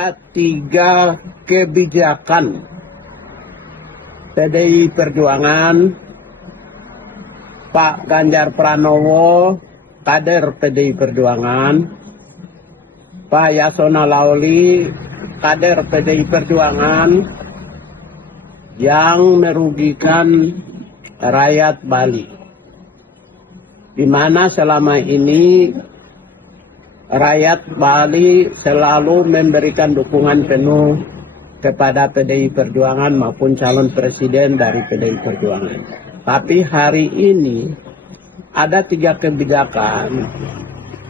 ada 3 kebijakan PDI Perjuangan, Pak Ganjar Pranowo, kader PDI Perjuangan, Pak Yasona Lawli, kader PDI Perjuangan, yang merugikan rakyat Bali, di mana selama ini rakyat Bali selalu memberikan dukungan penuh kepada PDI Perjuangan maupun calon presiden dari PDI Perjuangan. Tapi hari ini ada 3 kebijakan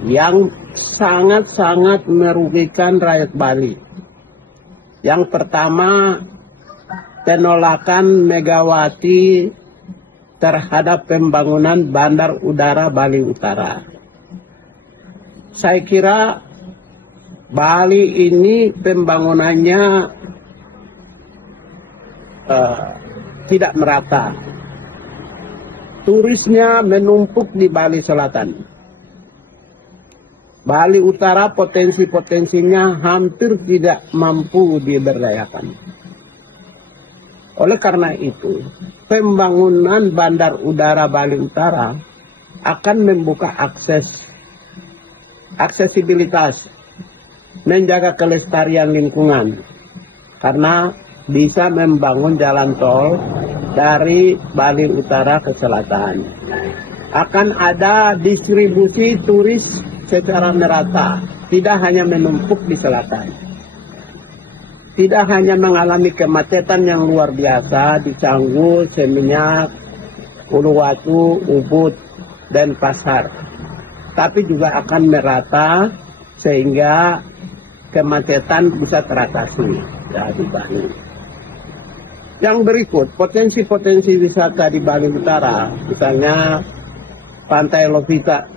yang sangat-sangat merugikan rakyat Bali. Yang pertama, penolakan Megawati terhadap pembangunan Bandar Udara Bali Utara. Saya kira Bali ini pembangunannya tidak merata. Turisnya menumpuk di Bali Selatan. Bali Utara potensi-potensinya hampir tidak mampu diberdayakan. Oleh karena itu, pembangunan Bandar Udara Bali Utara akan membuka aksesibilitas, menjaga kelestarian lingkungan, karena bisa membangun jalan tol dari Bali Utara ke selatan. Akan ada distribusi turis secara merata, tidak hanya menumpuk di selatan. Tidak hanya mengalami kemacetan yang luar biasa di Canggu, Seminyak, Uluwatu, Ubud, dan Pasar, tapi juga akan merata sehingga kemacetan bisa teratasi di Bali. Yang berikut, potensi-potensi wisata di Bali Utara, misalnya Pantai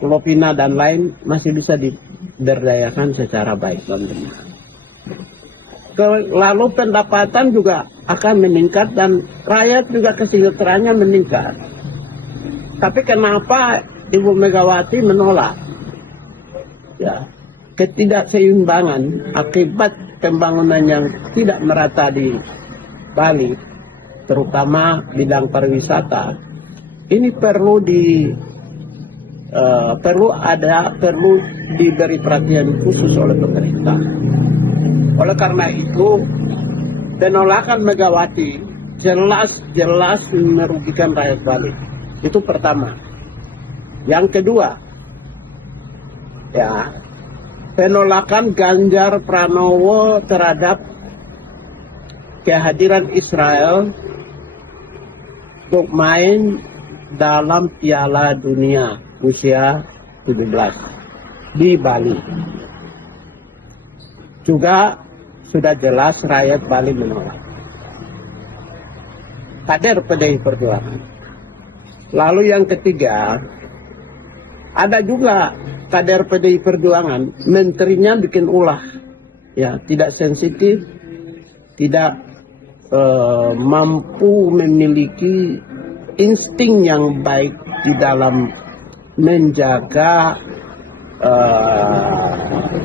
Lovina dan lain, masih bisa diberdayakan secara baik dan benar. Lalu pendapatan juga akan meningkat dan rakyat juga kesejahteraannya meningkat. Tapi kenapa Ibu Megawati menolak? Ya, ketidakseimbangan akibat pembangunan yang tidak merata di Bali, terutama bidang pariwisata, ini perlu diberi perhatian khusus oleh pemerintah. Oleh karena itu, penolakan Megawati jelas merugikan rakyat Bali. Itu pertama. Yang kedua, ya, penolakan Ganjar Pranowo terhadap kehadiran Israel untuk main dalam Piala Dunia usia 17 di Bali. Juga sudah jelas rakyat Bali menolak. Kader PDI Perjuangan. Lalu yang ketiga, ada juga kader PDI Perjuangan, menterinya bikin ulah, ya, tidak sensitif, tidak mampu memiliki insting yang baik di dalam menjaga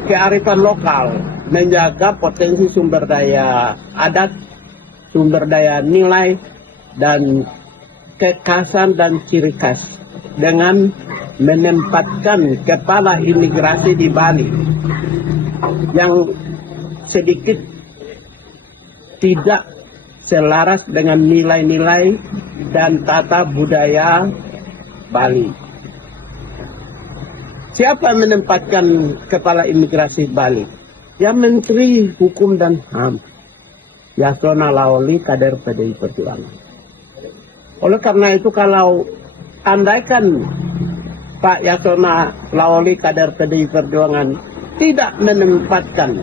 kearifan lokal, menjaga potensi sumber daya adat, sumber daya nilai, dan kekhasan dan ciri khas dengan menempatkan kepala imigrasi di Bali yang sedikit tidak selaras dengan nilai-nilai dan tata budaya Bali. Siapa menempatkan kepala imigrasi Bali? Ya, Menteri Hukum dan HAM, Yasona Lawli, kader PDI Perjuangan. Oleh karena itu, kalau andaikan Pak Yasona Lawli, kader PDI Perjuangan, tidak menempatkan,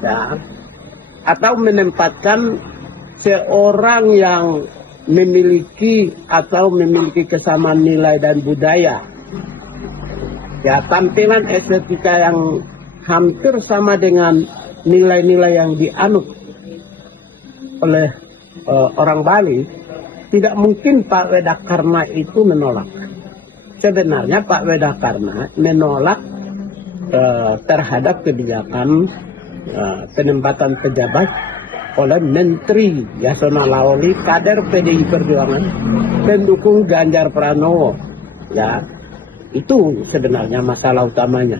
ya, atau menempatkan seorang yang memiliki kesamaan nilai dan budaya, ya, tampilan estetika yang hampir sama dengan nilai-nilai yang dianut oleh orang Bali, tidak mungkin Pak Wedakarna itu menolak. Sebenarnya Pak Wedakarna menolak terhadap kebijakan penempatan pejabat oleh Menteri Yasona Lawli, kader PDI Perjuangan, pendukung Ganjar Pranowo. Ya, itu sebenarnya masalah utamanya.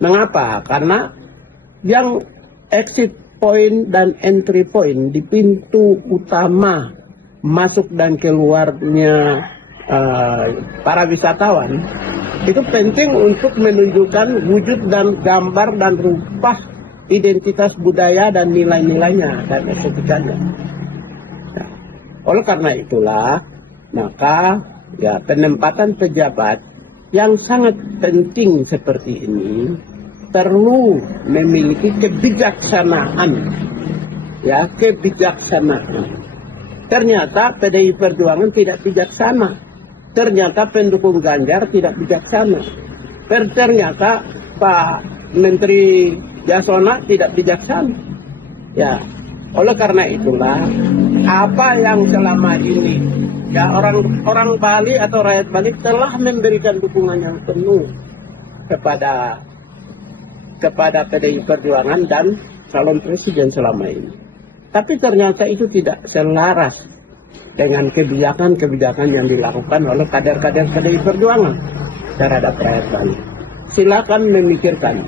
Mengapa? Karena yang exit point dan entry point di pintu utama masuk dan keluarnya para wisatawan itu penting untuk menunjukkan wujud dan gambar dan rupa identitas budaya dan nilai-nilainya dan estetikanya. Nah, oleh karena itulah maka ya penempatan pejabat yang sangat penting seperti ini perlu memiliki kebijaksanaan, ya kebijaksanaan. Ternyata PDI Perjuangan tidak bijaksana. Ternyata pendukung Ganjar tidak bijaksana. Ternyata Pak Menteri Yasona tidak bijaksana. Ya, oleh karena itulah apa yang selama ini ya orang Bali atau rakyat Bali telah memberikan dukungan yang penuh kepada PDI Perjuangan dan calon presiden selama ini. Tapi ternyata itu tidak selaras dengan kebijakan-kebijakan yang dilakukan oleh kader-kader PDI Perjuangan terhadap rakyat Bali. Silakan memikirkan